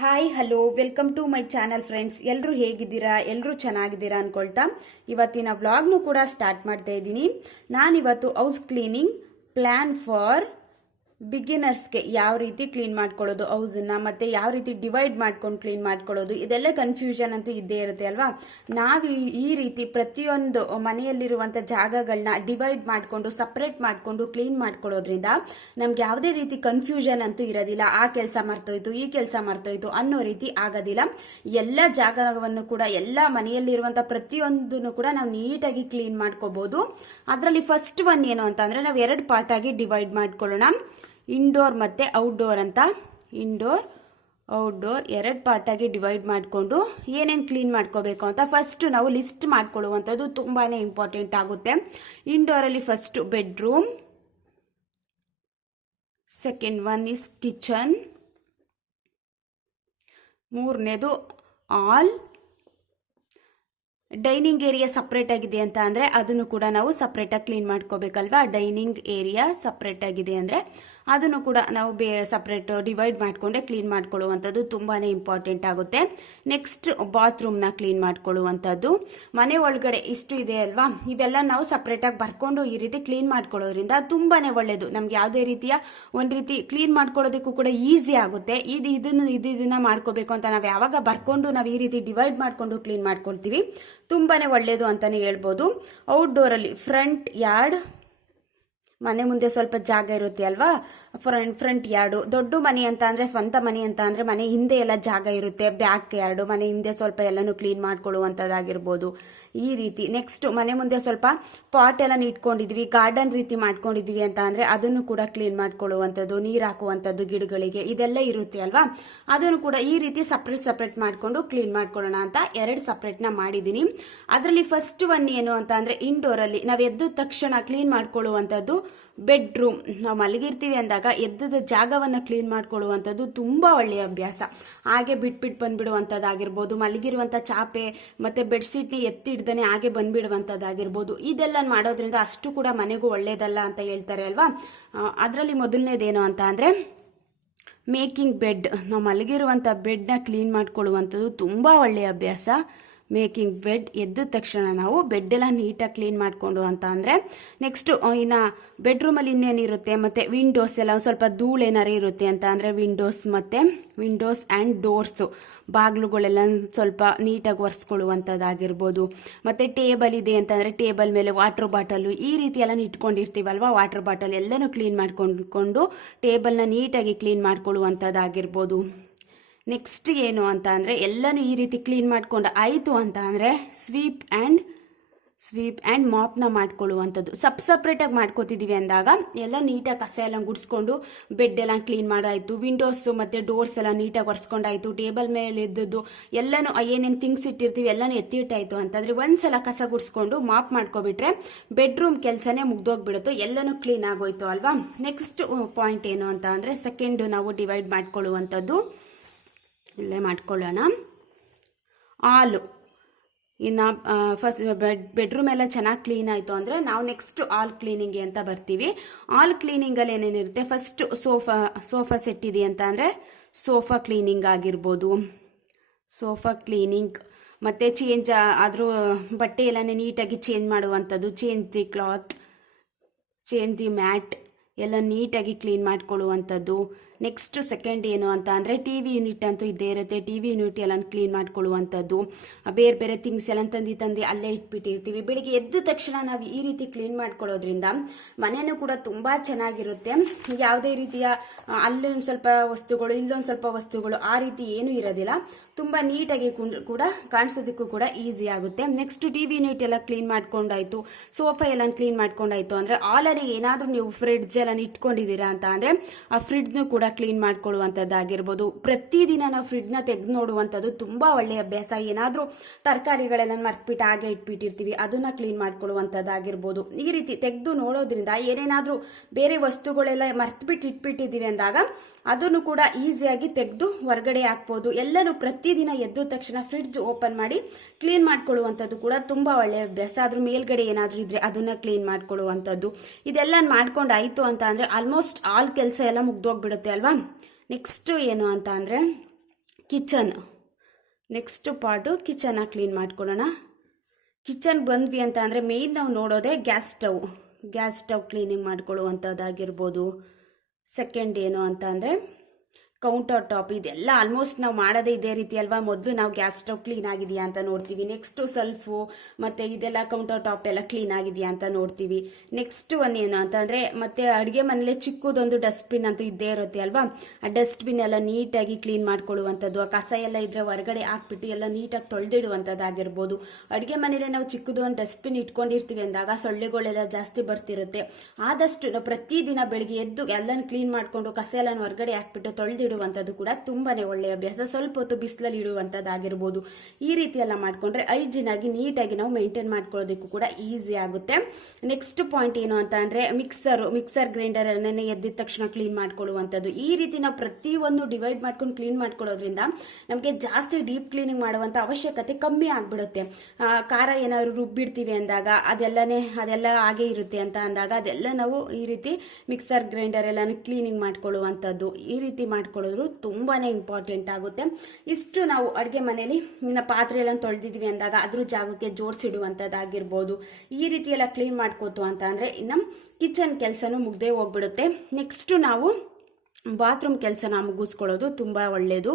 Hi hello welcome to my channel friends. ಎಲ್ಲರೂ ಹೇಗಿದ್ದೀರಾ? ಎಲ್ಲರೂ ಚೆನ್ನಾಗಿದ್ದೀರಾ ಅಂದ್ಕೊಳ್ತಾ ಇವತ್ತಿನ ವ್ಲಾಗ್ನು ಕೂಡ ಸ್ಟಾರ್ಟ್ ಮಾಡ್ತಾ ಇದ್ದೀನಿ. ನಾನಿವತ್ತು ಹೌಸ್ ಕ್ಲೀನಿಂಗ್ ಪ್ಲ್ಯಾನ್ ಫಾರ್ ಬಿಗಿನರ್ಸ್ಗೆ ಯಾವ ರೀತಿ ಕ್ಲೀನ್ ಮಾಡ್ಕೊಳ್ಳೋದು ಹೌಸನ್ನ, ಮತ್ತು ಯಾವ ರೀತಿ ಡಿವೈಡ್ ಮಾಡ್ಕೊಂಡು ಕ್ಲೀನ್ ಮಾಡ್ಕೊಳ್ಳೋದು, ಇದೆಲ್ಲ ಕನ್ಫ್ಯೂಷನ್ ಅಂತೂ ಇದ್ದೇ ಇರುತ್ತೆ ಅಲ್ವಾ. ನಾವು ಈ ರೀತಿ ಪ್ರತಿಯೊಂದು ಮನೆಯಲ್ಲಿರುವಂಥ ಜಾಗಗಳನ್ನ ಡಿವೈಡ್ ಮಾಡಿಕೊಂಡು ಸಪ್ರೇಟ್ ಮಾಡಿಕೊಂಡು ಕ್ಲೀನ್ ಮಾಡ್ಕೊಳ್ಳೋದ್ರಿಂದ ನಮ್ಗೆ ಯಾವುದೇ ರೀತಿ ಕನ್ಫ್ಯೂಷನ್ ಅಂತೂ ಇರೋದಿಲ್ಲ. ಆ ಕೆಲಸ ಮರ್ತೋಯ್ತು, ಈ ಕೆಲಸ ಮರ್ತೋಯ್ತು ಅನ್ನೋ ರೀತಿ ಆಗೋದಿಲ್ಲ. ಎಲ್ಲ ಜಾಗವನ್ನು ಕೂಡ, ಎಲ್ಲ ಮನೆಯಲ್ಲಿರುವಂಥ ಪ್ರತಿಯೊಂದನ್ನು ಕೂಡ ನಾವು ನೀಟಾಗಿ ಕ್ಲೀನ್ ಮಾಡ್ಕೋಬಹುದು. ಅದರಲ್ಲಿ ಫಸ್ಟ್ ಒನ್ ಏನು ಅಂತ ಅಂದರೆ, ನಾವು ಎರಡು ಪಾರ್ಟ್ ಆಗಿ ಡಿವೈಡ್ ಮಾಡ್ಕೊಳ್ಳೋಣ. ಇಂಡೋರ್ ಮತ್ತು ಔಟ್ಡೋರ್ ಅಂತ. ಇಂಡೋರ್ ಔಟ್ಡೋರ್ ಎರಡು ಪಾರ್ಟಾಗಿ ಡಿವೈಡ್ ಮಾಡಿಕೊಂಡು ಏನೇನು ಕ್ಲೀನ್ ಮಾಡ್ಕೋಬೇಕು ಅಂತ ಫಸ್ಟ್ ನಾವು ಲಿಸ್ಟ್ ಮಾಡ್ಕೊಳ್ಳುವಂಥದ್ದು ತುಂಬಾ ಇಂಪಾರ್ಟೆಂಟ್ ಆಗುತ್ತೆ. ಇಂಡೋರಲ್ಲಿ first bedroom, second one is kitchen, ಮೂರನೇದು ಆಲ್. ಡೈನಿಂಗ್ ಏರಿಯಾ ಸಪ್ರೇಟ್ ಆಗಿದೆ ಅಂತ ಅಂದರೆ ಅದನ್ನು ಕೂಡ ನಾವು ಸಪ್ರೇಟಾಗಿ ಕ್ಲೀನ್ ಮಾಡ್ಕೋಬೇಕಲ್ವಾ. ಡೈನಿಂಗ್ ಏರಿಯಾ ಸಪ್ರೇಟ್ ಆಗಿದೆ ಅಂದರೆ ಅದನ್ನು ಕೂಡ ನಾವು ಸಪ್ರೇಟ್ ಡಿವೈಡ್ ಮಾಡಿಕೊಂಡೆ ಕ್ಲೀನ್ ಮಾಡ್ಕೊಳ್ಳುವಂಥದ್ದು ತುಂಬಾ ಇಂಪಾರ್ಟೆಂಟ್ ಆಗುತ್ತೆ. ನೆಕ್ಸ್ಟ್ ಬಾತ್ರೂಮ್ನ ಕ್ಲೀನ್ ಮಾಡ್ಕೊಳ್ಳುವಂಥದ್ದು. ಮನೆ ಒಳಗಡೆ ಇಷ್ಟು ಇದೆ ಅಲ್ವಾ, ಇವೆಲ್ಲ ನಾವು ಸಪ್ರೇಟಾಗಿ ಬರ್ಕೊಂಡು ಈ ರೀತಿ ಕ್ಲೀನ್ ಮಾಡ್ಕೊಳ್ಳೋದ್ರಿಂದ ತುಂಬಾ ಒಳ್ಳೆಯದು. ನಮ್ಗೆ ಯಾವುದೇ ರೀತಿಯ ಒಂದು ರೀತಿ ಕ್ಲೀನ್ ಮಾಡ್ಕೊಳ್ಳೋದಕ್ಕೂ ಕೂಡ ಈಸಿ ಆಗುತ್ತೆ. ಇದನ್ನ ಮಾಡ್ಕೋಬೇಕು ಅಂತ ನಾವು ಯಾವಾಗ ಬರ್ಕೊಂಡು ನಾವು ಈ ರೀತಿ ಡಿವೈಡ್ ಮಾಡಿಕೊಂಡು ಕ್ಲೀನ್ ಮಾಡ್ಕೊಳ್ತೀವಿ, ತುಂಬಾ ಒಳ್ಳೆಯದು ಅಂತಲೇ ಹೇಳ್ಬೋದು. ಔಟ್ಡೋರಲ್ಲಿ ಫ್ರಂಟ್ ಯಾರ್ಡ್, ಮನೆ ಮುಂದೆ ಸ್ವಲ್ಪ ಜಾಗ ಇರುತ್ತೆ ಅಲ್ವಾ, ಫ್ರಂಟ್ ಯಾರ್ಡು. ದೊಡ್ಡ ಮನೆ ಅಂತ ಅಂದರೆ, ಸ್ವಂತ ಮನೆ ಅಂತ ಅಂದರೆ ಮನೆ ಹಿಂದೆ ಎಲ್ಲ ಜಾಗ ಇರುತ್ತೆ. ಬ್ಯಾಕ್ ಯಾರ್ಡು, ಮನೆ ಹಿಂದೆ ಸ್ವಲ್ಪ ಎಲ್ಲನೂ ಕ್ಲೀನ್ ಮಾಡ್ಕೊಳ್ಳುವಂಥದ್ದಾಗಿರ್ಬೋದು ಈ ರೀತಿ. ನೆಕ್ಸ್ಟ್ ಮನೆ ಮುಂದೆ ಸ್ವಲ್ಪ ಪಾಟ್ ಎಲ್ಲ ಇಟ್ಕೊಂಡಿದ್ವಿ, ಗಾರ್ಡನ್ ರೀತಿ ಮಾಡ್ಕೊಂಡಿದ್ವಿ ಅಂತ ಅಂದರೆ ಅದನ್ನು ಕೂಡ ಕ್ಲೀನ್ ಮಾಡ್ಕೊಳ್ಳುವಂಥದ್ದು, ನೀರು ಹಾಕುವಂಥದ್ದು ಗಿಡಗಳಿಗೆ, ಇದೆಲ್ಲ ಇರುತ್ತೆ ಅಲ್ವಾ. ಅದನ್ನು ಕೂಡ ಈ ರೀತಿ ಸಪ್ರೇಟ್ ಮಾಡಿಕೊಂಡು ಕ್ಲೀನ್ ಮಾಡ್ಕೊಳ್ಳೋಣ ಅಂತ ಎರಡು ಸಪ್ರೇಟ್ನ ಮಾಡಿದ್ದೀನಿ. ಅದರಲ್ಲಿ ಫಸ್ಟ್ ಒನ್ ಏನು ಅಂತ ಅಂದರೆ, ಇಂಡೋರಲ್ಲಿ ನಾವು ಎದ್ದ ತಕ್ಷಣ ಕ್ಲೀನ್ ಮಾಡ್ಕೊಳ್ಳುವಂಥದ್ದು ಬೆಡ್ರೂಮ್. ನಾವು ಮಲಗಿರ್ತೀವಿ ಅಂದಾಗ ಎದ್ದದ ಜಾಗವನ್ನು ಕ್ಲೀನ್ ಮಾಡ್ಕೊಳ್ಳುವಂಥದ್ದು ತುಂಬ ಒಳ್ಳೆಯ ಅಭ್ಯಾಸ. ಹಾಗೆ ಬಿಟ್ಬಿಟ್ಟು ಬಂದ್ಬಿಡುವಂಥದ್ದಾಗಿರ್ಬೋದು, ಮಲಗಿರುವಂಥ ಚಾಪೆ ಮತ್ತು ಬೆಡ್ಶೀಟ್ನ ಎತ್ತಿಡ್ದೇ ಹಾಗೆ ಬಂದ್ಬಿಡುವಂಥದ್ದಾಗಿರ್ಬೋದು. ಇದೆಲ್ಲ ಮಾಡೋದ್ರಿಂದ ಅಷ್ಟು ಕೂಡ ಮನೆಗೂ ಒಳ್ಳೆಯದಲ್ಲ ಅಂತ ಹೇಳ್ತಾರೆ ಅಲ್ವಾ. ಅದರಲ್ಲಿ ಮೊದಲನೇದೇನು ಅಂತ ಅಂದರೆ ಮೇಕಿಂಗ್ ಬೆಡ್. ನಾವು ಮಲಗಿರುವಂಥ ಬೆಡ್ನ ಕ್ಲೀನ್ ಮಾಡ್ಕೊಳ್ಳುವಂಥದ್ದು ತುಂಬ ಒಳ್ಳೆಯ ಅಭ್ಯಾಸ. ಮೇಕಿಂಗ್ ಬೆಡ್, ಎದ್ದ ತಕ್ಷಣ ನಾವು ಬೆಡ್ಡೆಲ್ಲ ನೀಟಾಗಿ ಕ್ಲೀನ್ ಮಾಡಿಕೊಂಡು ಅಂತ ಅಂದರೆ. ನೆಕ್ಸ್ಟು ಇನ್ನು ಬೆಡ್ರೂಮಲ್ಲಿ ಇನ್ನೇನಿರುತ್ತೆ, ಮತ್ತು ವಿಂಡೋಸ್ ಎಲ್ಲ ಸ್ವಲ್ಪ ಧೂಳೇನಾರು ಇರುತ್ತೆ ಅಂತ ಅಂದರೆ ವಿಂಡೋಸ್ ಆ್ಯಂಡ್ ಡೋರ್ಸು, ಬಾಗಿಲುಗಳೆಲ್ಲ ಸ್ವಲ್ಪ ನೀಟಾಗಿ ಒರೆಸ್ಕೊಳ್ಳುವಂಥದ್ದಾಗಿರ್ಬೋದು. ಮತ್ತು ಟೇಬಲ್ ಇದೆ ಅಂತಂದರೆ ಟೇಬಲ್ ಮೇಲೆ ವಾಟರ್ ಬಾಟಲು ಈ ರೀತಿ ಎಲ್ಲ ಇಟ್ಕೊಂಡಿರ್ತೀವಲ್ವ, ವಾಟರ್ ಬಾಟಲ್ ಎಲ್ಲನೂ ಕ್ಲೀನ್ ಮಾಡ್ಕೊಂಡು ಟೇಬಲ್ನ ನೀಟಾಗಿ ಕ್ಲೀನ್ ಮಾಡ್ಕೊಳ್ಳುವಂಥದ್ದಾಗಿರ್ಬೋದು. ನೆಕ್ಸ್ಟ್ ಏನು ಅಂತ ಅಂದರೆ, ಎಲ್ಲನೂ ಈ ರೀತಿ ಕ್ಲೀನ್ ಮಾಡ್ಕೊಂಡು ಆಯಿತು ಅಂತ ಅಂದರೆ ಸ್ವೀಪ್ ಆ್ಯಂಡ್ ಮಾಪ್ನ ಮಾಡ್ಕೊಳ್ಳುವಂಥದ್ದು. ಸಪ್ರೇಟಾಗಿ ಮಾಡ್ಕೋತಿದ್ದೀವಿ ಅಂದಾಗ ಎಲ್ಲ ನೀಟಾಗಿ ಕಸ ಎಲ್ಲ ಗುಡಿಸ್ಕೊಂಡು ಬೆಡ್ ಎಲ್ಲ ಕ್ಲೀನ್ ಮಾಡಾಯಿತು, ವಿಂಡೋಸು ಮತ್ತು ಡೋರ್ಸ್ ಎಲ್ಲ ನೀಟಾಗಿ ಒರೆಸ್ಕೊಂಡಾಯಿತು, ಟೇಬಲ್ ಮೇಲೆ ಇದ್ದದ್ದು ಎಲ್ಲನೂ ಏನೇನು ಥಿಂಗ್ಸ್ ಇಟ್ಟಿರ್ತೀವಿ ಎಲ್ಲನೂ ಎತ್ತಿಟ್ಟಾಯಿತು ಅಂತಂದರೆ ಒಂದ್ಸಲ ಕಸ ಗುಡಿಸ್ಕೊಂಡು ಮಾಪ್ ಮಾಡ್ಕೊಬಿಟ್ರೆ ಬೆಡ್ರೂಮ್ ಕೆಲಸನೇ ಮುಗ್ದೋಗ್ಬಿಡುತ್ತೋ, ಎಲ್ಲನೂ ಕ್ಲೀನ್ ಆಗೋಯ್ತು ಅಲ್ವಾ. ನೆಕ್ಸ್ಟ್ ಪಾಯಿಂಟ್ ಏನು ಅಂತ ಅಂದರೆ, ಸೆಕೆಂಡು ನಾವು ಡಿವೈಡ್ ಮಾಡ್ಕೊಳ್ಳುವಂಥದ್ದು ಇಲ್ಲೇ ಮಾಡ್ಕೊಳ್ಳೋಣ. ಆಲು. ಇನ್ನು ಫಸ್ಟ್ ಬೆಡ್ರೂಮ್ ಎಲ್ಲ ಚೆನ್ನಾಗಿ ಕ್ಲೀನ್ ಆಯಿತು ಅಂದರೆ ನಾವು ನೆಕ್ಸ್ಟ್ ಆಲ್ ಕ್ಲೀನಿಂಗ್ಗೆ ಅಂತ ಬರ್ತೀವಿ. ಆಲ್ ಕ್ಲೀನಿಂಗಲ್ಲಿ ಏನೇನಿರುತ್ತೆ, ಫಸ್ಟ್ ಸೋಫಾ ಸೆಟ್ ಇದೆ ಅಂತ ಅಂದರೆ ಸೋಫಾ ಕ್ಲೀನಿಂಗ್ ಆಗಿರ್ಬೋದು. ಸೋಫಾ ಕ್ಲೀನಿಂಗ್ ಮತ್ತು ಚೇಂಜ್ ಆದರೂ ಬಟ್ಟೆ ಎಲ್ಲನೇ ನೀಟಾಗಿ ಚೇಂಜ್ ಮಾಡುವಂಥದ್ದು, change the cloth, change the mat ಎಲ್ಲ ನೀಟಾಗಿ ಕ್ಲೀನ್ ಮಾಡ್ಕೊಳ್ಳುವಂಥದ್ದು. ನೆಕ್ಸ್ಟ್ ಸೆಕೆಂಡ್ ಏನು ಅಂತ ಅಂದರೆ, ಟಿ ವಿ ಯೂನಿಟ್ ಅಂತೂ ಇದ್ದೇ ಇರುತ್ತೆ, ಟಿ ವಿ ಯೂನಿಟ್ ಎಲ್ಲ ಕ್ಲೀನ್ ಮಾಡ್ಕೊಳ್ಳುವಂಥದ್ದು. ಬೇರೆ ಥಿಂಗ್ಸ್ ಎಲ್ಲ ತಂದು ಅಲ್ಲೇ ಇಟ್ಬಿಟ್ಟಿರ್ತೀವಿ. ಬೆಳಿಗ್ಗೆ ಎದ್ದ ತಕ್ಷಣ ನಾವು ಈ ರೀತಿ ಕ್ಲೀನ್ ಮಾಡ್ಕೊಳ್ಳೋದ್ರಿಂದ ಮನೆಯೂ ಕೂಡ ತುಂಬ ಚೆನ್ನಾಗಿರುತ್ತೆ. ಯಾವುದೇ ರೀತಿಯ ಅಲ್ಲೊಂದು ಸ್ವಲ್ಪ ವಸ್ತುಗಳು ಇಲ್ಲೊಂದು ಸ್ವಲ್ಪ ವಸ್ತುಗಳು ಆ ರೀತಿ ಏನೂ ಇರೋದಿಲ್ಲ. ತುಂಬ ನೀಟಾಗಿ ಕೂಡ ಕಾಣಿಸೋದಕ್ಕೂ ಕೂಡ ಈಸಿ ಆಗುತ್ತೆ. ನೆಕ್ಸ್ಟ್ ಟಿ ವಿ ಯೂನಿಟ್ ಎಲ್ಲ ಕ್ಲೀನ್ ಮಾಡ್ಕೊಂಡಾಯಿತು, ಸೋಫಾ ಎಲ್ಲ ಕ್ಲೀನ್ ಮಾಡ್ಕೊಂಡಾಯಿತು ಅಂದರೆ ಆಲ್ರೆಡಿ ಏನಾದರೂ ನೀವು ಫ್ರಿಡ್ಜ್ ಎಲ್ಲ ಇಟ್ಕೊಂಡಿದ್ದೀರಾ ಅಂತ ಅಂದರೆ ಆ ಫ್ರಿಡ್ಜ್ನು ಕೂಡ ಕ್ಲೀನ್ ಮಾಡ್ಕೊಳ್ಳುವಂಥದ್ದಾಗಿರ್ಬೋದು. ಪ್ರತಿದಿನ ನಾವು ಫ್ರಿಡ್ಜ್ನ ತೆಗೆದು ನೋಡುವಂಥದ್ದು ತುಂಬ ಒಳ್ಳೆಯ ಅಭ್ಯಾಸ. ಏನಾದರೂ ತರಕಾರಿಗಳೆಲ್ಲ ಮರ್ತ್ಬಿಟ್ಟು ಹಾಗೆ ಇಟ್ಬಿಟ್ಟಿರ್ತೀವಿ, ಅದನ್ನು ಕ್ಲೀನ್ ಮಾಡ್ಕೊಳ್ಳುವಂಥದ್ದಾಗಿರ್ಬೋದು. ಈ ರೀತಿ ತೆಗೆದು ನೋಡೋದ್ರಿಂದ ಏನೇನಾದರೂ ಬೇರೆ ವಸ್ತುಗಳೆಲ್ಲ ಮರ್ತ್ಬಿಟ್ಟು ಇಟ್ಬಿಟ್ಟಿದ್ದೀವಿ ಅಂದಾಗ ಅದನ್ನು ಕೂಡ ಈಸಿಯಾಗಿ ತೆಗೆದು ಹೊರಗಡೆ ಹಾಕ್ಬೋದು. ಎಲ್ಲನೂ ಪ್ರತಿದಿನ ಎದ್ದ ತಕ್ಷಣ ಫ್ರಿಡ್ಜ್ ಓಪನ್ ಮಾಡಿ ಕ್ಲೀನ್ ಮಾಡ್ಕೊಳ್ಳುವಂಥದ್ದು ಕೂಡ ತುಂಬ ಒಳ್ಳೆಯ ಅಭ್ಯಾಸ. ಅದ್ರ ಮೇಲ್ಗಡೆ ಏನಾದರೂ ಇದ್ದರೆ ಅದನ್ನು ಕ್ಲೀನ್ ಮಾಡ್ಕೊಳ್ಳುವಂಥದ್ದು, ಇದೆಲ್ಲ ಮಾಡ್ಕೊಂಡು ಆಯಿತು ಅಂತ ಅಂದರೆ ಆಲ್ಮೋಸ್ಟ್ ಆಲ್ ಕೆಲಸ ಎಲ್ಲ ಮುಗ್ದೋಗ್ಬಿಡುತ್ತೆ ಅಲ್ವಾ. ನೆಕ್ಸ್ಟ್ ಏನು ಅಂತ ಅಂದರೆ ಕಿಚನ್. ನೆಕ್ಸ್ಟ್ ಪಾರ್ಟು ಕಿಚನ್ನ ಕ್ಲೀನ್ ಮಾಡ್ಕೊಳ್ಳೋಣ. ಕಿಚನ್ ಬಂದ್ವಿ ಅಂತ ಅಂದರೆ ಮೇಯ್ನ್ ನಾವು ನೋಡೋದೇ ಗ್ಯಾಸ್ ಸ್ಟವ್ ಕ್ಲೀನಿಂಗ್ ಮಾಡ್ಕೊಳ್ಳುವಂಥದ್ದಾಗಿರ್ಬೋದು. ಸೆಕೆಂಡ್ ಏನು ಅಂತ ಅಂದರೆ ಕೌಂಟರ್ ಟಾಪ್. ಇದೆಲ್ಲ ಆಲ್ಮೋಸ್ಟ್ ನಾವು ಮಾಡೋದೇ ಇದೇ ರೀತಿ ಅಲ್ವಾ. ಮೊದಲು ನಾವು ಗ್ಯಾಸ್ ಸ್ಟವ್ ಕ್ಲೀನ್ ಆಗಿದೆಯಾ ಅಂತ ನೋಡ್ತೀವಿ. ನೆಕ್ಸ್ಟು ಸೆಲ್ಫು ಮತ್ತು ಇದೆಲ್ಲ ಕೌಂಟರ್ ಟಾಪ್ ಎಲ್ಲ ಕ್ಲೀನ್ ಆಗಿದೆಯಾ ಅಂತ ನೋಡ್ತೀವಿ. ನೆಕ್ಸ್ಟ್ ಒನ್ ಏನು ಅಂತಂದರೆ ಮತ್ತೆ ಅಡುಗೆ ಮನೇಲಿ ಚಿಕ್ಕದೊಂದು ಡಸ್ಟ್ಬಿನ್ ಅಂತೂ ಇದ್ದೇ ಇರುತ್ತೆ ಅಲ್ವಾ. ಆ ಡಸ್ಟ್ಬಿನ್ ಎಲ್ಲ ನೀಟಾಗಿ ಕ್ಲೀನ್ ಮಾಡ್ಕೊಳ್ಳುವಂಥದ್ದು. ಆ ಕಸ ಎಲ್ಲ ಇದ್ರೆ ಹೊರಗಡೆ ಹಾಕ್ಬಿಟ್ಟು ಎಲ್ಲ ನೀಟಾಗಿ ತೊಳೆದಿಡುವಂಥದ್ದಾಗಿರ್ಬೋದು. ಅಡುಗೆ ಮನೇಲಿ ನಾವು ಚಿಕ್ಕದು ಒಂದು ಡಸ್ಟ್ಬಿನ್ ಇಟ್ಕೊಂಡಿರ್ತೀವಿ ಅಂದಾಗ ಸೊಳ್ಳೆಗಳೆಲ್ಲ ಜಾಸ್ತಿ ಬರ್ತಿರುತ್ತೆ. ಆದಷ್ಟು ನಾವು ಪ್ರತಿದಿನ ಬೆಳಿಗ್ಗೆ ಎದ್ದು ಎಲ್ಲನೂ ಕ್ಲೀನ್ ಮಾಡಿಕೊಂಡು ಕಸ ಎಲ್ಲ ಹೊರಗಡೆ ಹಾಕ್ಬಿಟ್ಟು ತೊಳೆದಿಡುವಂಥದ್ದು ಕೂಡ ತುಂಬಾನೇ ಒಳ್ಳೆಯ ಅಭ್ಯಾಸ. ಸ್ವಲ್ಪ ಹೊತ್ತು ಬಿಸಿಲಲ್ಲಿ ಇಡುವಂಥದ್ದಾಗಿರ್ಬೋದು. ಈ ರೀತಿ ಎಲ್ಲ ಮಾಡ್ಕೊಂಡ್ರೆ ಹೈಜಿನ್ ಆಗಿ ನೀಟಾಗಿ ನಾವು ಮೇಂಟೈನ್ ಮಾಡ್ಕೊಳ್ಳೋದಕ್ಕೂ ಕೂಡ ಈಸಿ ಆಗುತ್ತೆ. ನೆಕ್ಸ್ಟ್ ಪಾಯಿಂಟ್ ಏನು ಅಂತ ಅಂದರೆ ಮಿಕ್ಸರ್ ಗ್ರೈಂಡರ್ ಎಲ್ಲ ಎದ್ದಿದ ತಕ್ಷಣ ಕ್ಲೀನ್ ಮಾಡ್ಕೊಳ್ಳುವಂಥದ್ದು. ಈ ರೀತಿ ನಾವು ಪ್ರತಿಯೊಂದು ಡಿವೈಡ್ ಮಾಡ್ಕೊಂಡು ಕ್ಲೀನ್ ಮಾಡ್ಕೊಳ್ಳೋದ್ರಿಂದ ನಮಗೆ ಜಾಸ್ತಿ ಡೀಪ್ ಕ್ಲೀನಿಂಗ್ ಮಾಡುವಂಥ ಅವಶ್ಯಕತೆ ಕಮ್ಮಿ ಆಗಿಬಿಡುತ್ತೆ. ಖಾರ ಏನಾದ್ರು ರುಬ್ಬಿಡ್ತೀವಿ ಅಂದಾಗ ಅದೆಲ್ಲ ಹಾಗೆ ಇರುತ್ತೆ ಅಂತ ಅಂದಾಗ ಅದೆಲ್ಲ ನಾವು ಈ ರೀತಿ ಮಿಕ್ಸರ್ ಗ್ರೈಂಡರ್ ಎಲ್ಲ ಕ್ಲೀನಿಂಗ್ ಮಾಡ್ಕೊಳ್ಳುವಂಥದ್ದು ಈ ರೀತಿ ಮಾಡ್ಕೊಳ್ಳೋದು ತುಂಬಾನೇ ಇಂಪಾರ್ಟೆಂಟ್ ಆಗುತ್ತೆ. ಇಷ್ಟು ನಾವು ಅಡುಗೆ ಮನೆಯಲ್ಲಿ ಪಾತ್ರೆ ಎಲ್ಲ ತೊಳೆದಿದ್ವಿ ಅಂದಾಗ ಅದ್ರ ಜಾಗಕ್ಕೆ ಜೋಡಿಸಿಡುವಂಥದ್ದಾಗಿರ್ಬೋದು. ಈ ರೀತಿ ಎಲ್ಲ ಕ್ಲೀನ್ ಮಾಡ್ಕೋತು ಅಂತ ಅಂದರೆ ಇನ್ನು ಕಿಚನ್ ಕೆಲಸನೂ ಮುಗ್ದೇ ಹೋಗ್ಬಿಡುತ್ತೆ. ನೆಕ್ಸ್ಟ್ ನಾವು ಬಾತ್ರೂಮ್ ಕೆಲಸನ ಮುಗಿಸ್ಕೊಳ್ಳೋದು ತುಂಬ ಒಳ್ಳೆಯದು.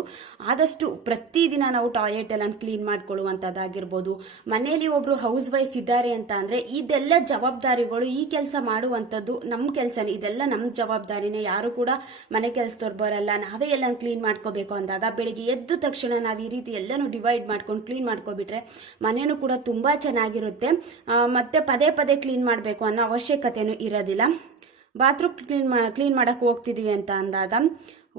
ಆದಷ್ಟು ಪ್ರತಿದಿನ ನಾವು ಟಾಯ್ಲೆಟ್ ಎಲ್ಲ ಕ್ಲೀನ್ ಮಾಡ್ಕೊಳ್ಳುವಂಥದ್ದಾಗಿರ್ಬೋದು. ಮನೆಯಲ್ಲಿ ಒಬ್ಬರು ಹೌಸ್ ವೈಫ್ ಇದ್ದಾರೆ ಅಂತ ಅಂದರೆ ಇದೆಲ್ಲ ಜವಾಬ್ದಾರಿಗಳು, ಈ ಕೆಲಸ ಮಾಡುವಂಥದ್ದು ನಮ್ಮ ಕೆಲಸನೇ, ಇದೆಲ್ಲ ನಮ್ಮ ಜವಾಬ್ದಾರಿನೇ. ಯಾರು ಕೂಡ ಮನೆ ಕೆಲಸದವ್ರು ಬರಲ್ಲ, ನಾವೇ ಎಲ್ಲ ಕ್ಲೀನ್ ಮಾಡ್ಕೋಬೇಕು ಅಂದಾಗ ಬೆಳಿಗ್ಗೆ ಎದ್ದ ತಕ್ಷಣ ನಾವು ಈ ರೀತಿ ಎಲ್ಲನೂ ಡಿವೈಡ್ ಮಾಡ್ಕೊಂಡು ಕ್ಲೀನ್ ಮಾಡ್ಕೊಬಿಟ್ರೆ ಮನೆಯೂ ಕೂಡ ತುಂಬ ಚೆನ್ನಾಗಿರುತ್ತೆ. ಮತ್ತೆ ಪದೇ ಪದೇ ಕ್ಲೀನ್ ಮಾಡಬೇಕು ಅನ್ನೋ ಅವಶ್ಯಕತೆಯೂ ಇರೋದಿಲ್ಲ. ಬಾತ್ರೂಮ್ ಕ್ಲೀನ್ ಮಾಡೋಕ್ಕೆ ಹೋಗ್ತಿದ್ದೀವಿ ಅಂತ ಅಂದಾಗ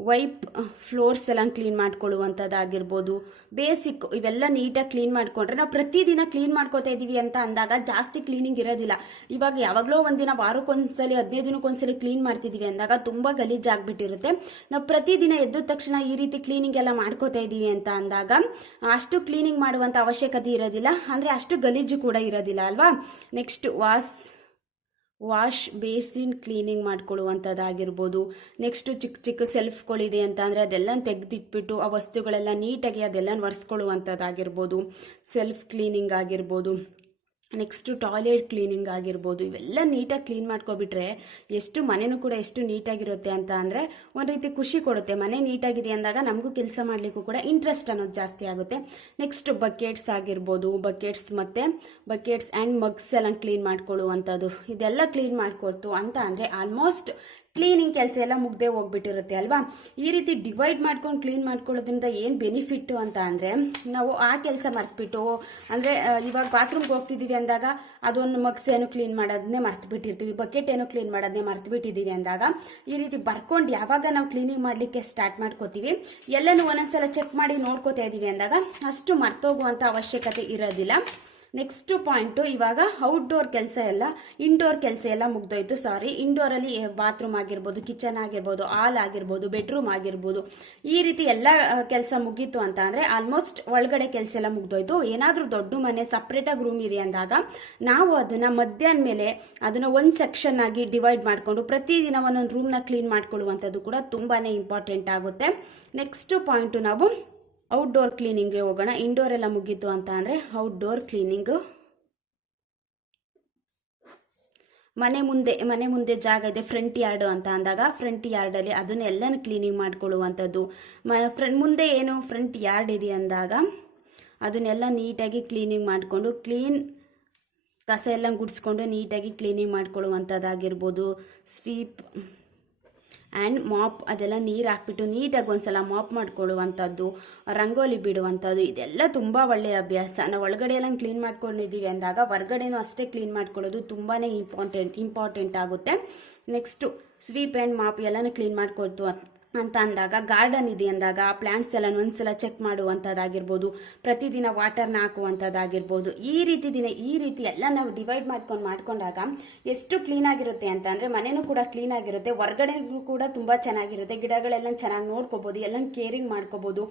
ವೈಪ್ ಫ್ಲೋರ್ಸ್ ಎಲ್ಲ ಕ್ಲೀನ್ ಮಾಡ್ಕೊಳ್ಳುವಂಥದ್ದಾಗಿರ್ಬೋದು. ಬೇಸಿಕ್ ಇವೆಲ್ಲ ನೀಟಾಗಿ ಕ್ಲೀನ್ ಮಾಡಿಕೊಂಡ್ರೆ ನಾವು ಪ್ರತಿದಿನ ಕ್ಲೀನ್ ಮಾಡ್ಕೋತಾ ಇದ್ದೀವಿ ಅಂತ ಅಂದಾಗ ಜಾಸ್ತಿ ಕ್ಲೀನಿಂಗ್ ಇರೋದಿಲ್ಲ. ಇವಾಗ ಯಾವಾಗಲೋ ಒಂದಿನ ವಾರಕ್ಕೊಂದ್ಸಲಿ 15 ದಿನಕ್ಕೊಂದ್ಸಲಿ ಕ್ಲೀನ್ ಮಾಡ್ತಿದ್ದೀವಿ ಅಂದಾಗ ತುಂಬ ಗಲೀಜಾಗ್ಬಿಟ್ಟಿರುತ್ತೆ. ನಾವು ಪ್ರತಿದಿನ ಎದ್ದ ತಕ್ಷಣ ಈ ರೀತಿ ಕ್ಲೀನಿಂಗ್ ಎಲ್ಲ ಮಾಡ್ಕೋತಾ ಇದ್ದೀವಿ ಅಂತ ಅಂದಾಗ ಅಷ್ಟು ಕ್ಲೀನಿಂಗ್ ಮಾಡುವಂಥ ಅವಶ್ಯಕತೆ ಇರೋದಿಲ್ಲ, ಅಂದರೆ ಅಷ್ಟು ಗಲೀಜು ಕೂಡ ಇರೋದಿಲ್ಲ ಅಲ್ವಾ. ನೆಕ್ಸ್ಟ್ ವಾಶ್ ಬೇಸಿನ್ ಕ್ಲೀನಿಂಗ್ ಮಾಡ್ಕೊಳ್ಳುವಂಥದ್ದಾಗಿರ್ಬೋದು. ನೆಕ್ಸ್ಟು ಚಿಕ್ಕ ಚಿಕ್ಕ ಸೆಲ್ಫ್ಗಳಿದೆ ಅಂತ ಅಂದರೆ ಅದೆಲ್ಲ ತೆಗೆದಿಟ್ಬಿಟ್ಟು ಆ ವಸ್ತುಗಳೆಲ್ಲ ನೀಟಾಗಿ ಅದೆಲ್ಲ ಒರೆಸ್ಕೊಳ್ಳುವಂಥದ್ದಾಗಿರ್ಬೋದು. ಸೆಲ್ಫ್ ಕ್ಲೀನಿಂಗ್ ಆಗಿರ್ಬೋದು. ನೆಕ್ಸ್ಟು ಟಾಯ್ಲೆಟ್ ಕ್ಲೀನಿಂಗ್ ಆಗಿರ್ಬೋದು. ಇವೆಲ್ಲ ನೀಟಾಗಿ ಕ್ಲೀನ್ ಮಾಡ್ಕೊಬಿಟ್ರೆ ಎಷ್ಟು ಮನೆಯೂ ಕೂಡ ಎಷ್ಟು ನೀಟಾಗಿರುತ್ತೆ ಅಂತ ಅಂದರೆ ಒಂದು ರೀತಿ ಖುಷಿ ಕೊಡುತ್ತೆ. ಮನೆ ನೀಟಾಗಿದೆ ಅಂದಾಗ ನಮಗೂ ಕೆಲಸ ಮಾಡಲಿಕ್ಕೂ ಕೂಡ ಇಂಟ್ರೆಸ್ಟ್ ಅನ್ನೋದು ಜಾಸ್ತಿ ಆಗುತ್ತೆ. ನೆಕ್ಸ್ಟ್ ಬಕೆಟ್ಸ್ ಆಗಿರ್ಬೋದು. ಬಕೆಟ್ಸ್ ಆ್ಯಂಡ್ ಮಗ್ಸ್ ಎಲ್ಲ ಕ್ಲೀನ್ ಮಾಡ್ಕೊಳ್ಳುವಂಥದ್ದು. ಇದೆಲ್ಲ ಕ್ಲೀನ್ ಮಾಡ್ಕೊಡ್ತು ಅಂತ ಅಂದರೆ ಆಲ್ಮೋಸ್ಟ್ ಕ್ಲೀನಿಂಗ್ ಕೆಲಸ ಎಲ್ಲ ಮುಗ್ದೇ ಹೋಗ್ಬಿಟ್ಟಿರುತ್ತೆ ಅಲ್ವಾ. ಈ ರೀತಿ ಡಿವೈಡ್ ಮಾಡ್ಕೊಂಡು ಕ್ಲೀನ್ ಮಾಡ್ಕೊಳ್ಳೋದ್ರಿಂದ ಏನು ಬೆನಿಫಿಟ್ಟು ಅಂತ ಅಂದರೆ ನಾವು ಆ ಕೆಲಸ ಮರ್ತ್ಬಿಟ್ಟು ಅಂದರೆ ಇವಾಗ ಬಾತ್ರೂಮ್ಗೆ ಹೋಗ್ತಿದ್ದೀವಿ ಅಂದಾಗ ಅದೊಂದು ಮಗ್ಸ್ ಏನು ಕ್ಲೀನ್ ಮಾಡೋದನ್ನೇ ಮರ್ತು ಬಿಟ್ಟಿರ್ತೀವಿ, ಬಕೆಟ್ ಏನೋ ಕ್ಲೀನ್ ಮಾಡೋದನ್ನೇ ಮರ್ತು ಬಿಟ್ಟಿದ್ದೀವಿ ಅಂದಾಗ ಈ ರೀತಿ ಬರ್ಕೊಂಡು ಯಾವಾಗ ನಾವು ಕ್ಲೀನಿಂಗ್ ಮಾಡಲಿಕ್ಕೆ ಸ್ಟಾರ್ಟ್ ಮಾಡ್ಕೋತೀವಿ ಎಲ್ಲನೂ ಒಂದೊಂದ್ಸಲ ಚೆಕ್ ಮಾಡಿ ನೋಡ್ಕೋತಾ ಇದ್ದೀವಿ ಅಂದಾಗ ಅಷ್ಟು ಮರ್ತೋಗುವಂಥ ಅವಶ್ಯಕತೆ ಇರೋದಿಲ್ಲ. ನೆಕ್ಸ್ಟ್ ಪಾಯಿಂಟು ಇವಾಗ ಔಟ್ಡೋರ್ ಕೆಲಸ ಎಲ್ಲ ಇಂಡೋರ್ ಕೆಲಸ ಎಲ್ಲ ಮುಗ್ದೋಯ್ತು. ಇಂಡೋರಲ್ಲಿ ಬಾತ್ರೂಮ್ ಆಗಿರ್ಬೋದು, ಕಿಚನ್ ಆಗಿರ್ಬೋದು, ಹಾಲ್ ಆಗಿರ್ಬೋದು, ಬೆಡ್ರೂಮ್ ಆಗಿರ್ಬೋದು. ಈ ರೀತಿ ಎಲ್ಲ ಕೆಲಸ ಮುಗೀತು ಅಂತ ಅಂದರೆ ಆಲ್ಮೋಸ್ಟ್ ಒಳಗಡೆ ಕೆಲಸ ಎಲ್ಲ ಮುಗ್ದೋಯ್ತು. ಏನಾದರೂ ದೊಡ್ಡ ಮನೆ ಸಪ್ರೇಟಾಗಿ ರೂಮ್ ಇದೆ ಅಂದಾಗ ನಾವು ಅದನ್ನು ಮಧ್ಯಾಹ್ನ ಮೇಲೆ ಅದನ್ನು ಒಂದು ಸೆಕ್ಷನ್ ಆಗಿ ಡಿವೈಡ್ ಮಾಡಿಕೊಂಡು ಪ್ರತಿದಿನ ಒಂದೊಂದು ರೂಮ್ನ ಕ್ಲೀನ್ ಮಾಡ್ಕೊಳ್ಳುವಂಥದ್ದು ಕೂಡ ತುಂಬಾ ಇಂಪಾರ್ಟೆಂಟ್ ಆಗುತ್ತೆ. ನೆಕ್ಸ್ಟ್ ಪಾಯಿಂಟು ನಾವು ಔಟ್ಡೋರ್ ಕ್ಲೀನಿಂಗ್ಗೆ ಹೋಗೋಣ. ಇಂಡೋರ್ ಎಲ್ಲ ಮುಗೀತು ಅಂತ ಅಂದರೆ ಔಟ್ಡೋರ್ ಕ್ಲೀನಿಂಗು. ಮನೆ ಮುಂದೆ ಜಾಗ ಇದೆ, ಫ್ರಂಟ್ ಯಾರ್ಡು ಅಂತ ಅಂದಾಗ ಫ್ರಂಟ್ ಯಾರ್ಡಲ್ಲಿ ಅದನ್ನೆಲ್ಲನೂ ಕ್ಲೀನಿಂಗ್ ಮಾಡ್ಕೊಳ್ಳುವಂಥದ್ದು. ಮುಂದೆ ಏನು ಫ್ರಂಟ್ ಯಾರ್ಡ್ ಇದೆ ಅಂದಾಗ ಅದನ್ನೆಲ್ಲ ನೀಟಾಗಿ ಕ್ಲೀನಿಂಗ್ ಮಾಡಿಕೊಂಡು ಕಸ ಎಲ್ಲ ಗುಡಿಸ್ಕೊಂಡು ನೀಟಾಗಿ ಕ್ಲೀನಿಂಗ್ ಮಾಡ್ಕೊಳ್ಳುವಂಥದ್ದಾಗಿರ್ಬೋದು. ಸ್ವೀಪ್ ಆ್ಯಂಡ್ ಮಾಪ್ ಅದೆಲ್ಲ ನೀರು ಹಾಕ್ಬಿಟ್ಟು ನೀಟಾಗಿ ಒಂದ್ಸಲ ಮಾಪ್ ಮಾಡ್ಕೊಳ್ಳುವಂಥದ್ದು, ರಂಗೋಲಿ ಬಿಡುವಂಥದ್ದು. ಇದೆಲ್ಲ ತುಂಬ ಒಳ್ಳೆಯ ಅಭ್ಯಾಸ. ನಾವು ಒಳಗಡೆ ಎಲ್ಲ ಕ್ಲೀನ್ ಮಾಡ್ಕೊಂಡಿದ್ದೀವಿ ಅಂದಾಗ ಹೊರಗಡೆನೂ ಅಷ್ಟೇ ಕ್ಲೀನ್ ಮಾಡ್ಕೊಳ್ಳೋದು ತುಂಬಾ ಇಂಪಾರ್ಟೆಂಟ್ ಆಗುತ್ತೆ. ನೆಕ್ಸ್ಟು ಸ್ವೀಪ್ ಆ್ಯಂಡ್ ಮಾಪ್ ಎಲ್ಲನೂ ಕ್ಲೀನ್ ಮಾಡ್ಕೊಳ್ತು ಅಂತ ಅಂದಾಗ ಗಾರ್ಡನ್ ಇದೆ ಅಂದಾಗ ಪ್ಲ್ಯಾಂಟ್ಸ್ ಎಲ್ಲ ಒಂದ್ಸಲ ಚೆಕ್ ಮಾಡುವಂಥದ್ದಾಗಿರ್ಬೋದು, ಪ್ರತಿದಿನ ವಾಟರ್ನ ಹಾಕುವಂಥದ್ದಾಗಿರ್ಬೋದು. ಈ ರೀತಿ ಎಲ್ಲ ನಾವು ಡಿವೈಡ್ ಮಾಡ್ಕೊಂಡಾಗ ಎಷ್ಟು ಕ್ಲೀನಾಗಿರುತ್ತೆ ಅಂತ ಅಂದರೆ ಮನೆಯೂ ಕೂಡ ಕ್ಲೀನಾಗಿರುತ್ತೆ, ಹೊರಗಡೆಗೂ ಕೂಡ ತುಂಬ ಚೆನ್ನಾಗಿರುತ್ತೆ. ಗಿಡಗಳೆಲ್ಲ ಚೆನ್ನಾಗಿ ನೋಡ್ಕೋಬೋದು, ಎಲ್ಲ ಕೇರಿಂಗ್ ಮಾಡ್ಕೋಬೋದು.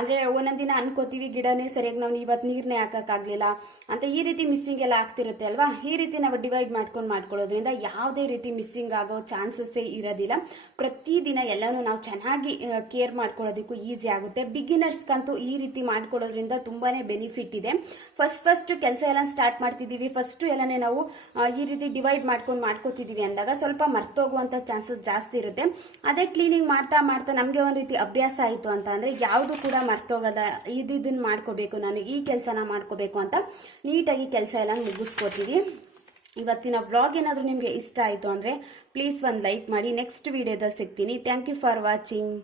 ಅಂದರೆ ಒಂದೊಂದು ದಿನ ಅನ್ಕೋತೀವಿ ಗಿಡನೇ ಸರಿಯಾಗಿ ನಾವು ಇವತ್ತು ನೀರನ್ನೇ ಹಾಕೋಕ್ಕಾಗಲಿಲ್ಲ ಅಂತ, ಈ ರೀತಿ ಮಿಸ್ಸಿಂಗ್ ಎಲ್ಲ ಆಗ್ತಿರುತ್ತೆ ಅಲ್ವಾ. ಈ ರೀತಿ ನಾವು ಡಿವೈಡ್ ಮಾಡ್ಕೊಳ್ಳೋದ್ರಿಂದ ಯಾವುದೇ ರೀತಿ ಮಿಸ್ಸಿಂಗ್ ಆಗೋ ಚಾನ್ಸಸ್ಸೇ ಇರೋದಿಲ್ಲ. ಪ್ರತಿದಿನ ಎಲ್ಲನೂ ನಾವು ಚೆನ್ನಾಗಿ ಕೇರ್ ಮಾಡ್ಕೊಳ್ಳೋದಕ್ಕೂ ಈಸಿ ಆಗುತ್ತೆ. ಬಿಗಿನರ್ಸ್ಗಂತೂ ಈ ರೀತಿ ಮಾಡ್ಕೊಳ್ಳೋದ್ರಿಂದ ತುಂಬಾ ಬೆನಿಫಿಟ್ ಇದೆ. ಫಸ್ಟ್ ಕೆಲಸ ಎಲ್ಲ ಸ್ಟಾರ್ಟ್ ಮಾಡ್ತಿದ್ದೀವಿ, ಫಸ್ಟು ಎಲ್ಲನೇ ನಾವು ಈ ರೀತಿ ಡಿವೈಡ್ ಮಾಡ್ಕೋತಿದ್ದೀವಿ ಅಂದಾಗ ಸ್ವಲ್ಪ ಮರ್ತೋಗುವಂಥ ಚಾನ್ಸಸ್ ಜಾಸ್ತಿ ಇರುತ್ತೆ. ಅದೇ ಕ್ಲೀನಿಂಗ್ ಮಾಡ್ತಾ ಮಾಡ್ತಾ ನಮಗೆ ಒಂದು ರೀತಿ ಅಭ್ಯಾಸ ಆಯಿತು ಅಂತ ಅಂದರೆ ಯಾವುದು ಕೂಡ ಮರ್ತೋಗದ, ಇದನ್ನು ಮಾಡ್ಕೋಬೇಕು, ನಾನು ಈ ಕೆಲಸನ ಮಾಡ್ಕೋಬೇಕು ಅಂತ ನೀಟಾಗಿ ಕೆಲಸ ಎಲ್ಲ ಮುಗಿಸ್ಕೋತೀವಿ. ಇವತ್ತಿನ ವ್ಲಾಗ್ ಏನಾದರೂ ನಿಮಗೆ ಇಷ್ಟ ಆಯಿತು ಅಂದರೆ ಪ್ಲೀಸ್ ಒಂದು ಲೈಕ್ ಮಾಡಿ. ನೆಕ್ಸ್ಟ್ ವಿಡಿಯೋದಲ್ಲಿ ಸಿಗ್ತೀನಿ. Thank you for watching.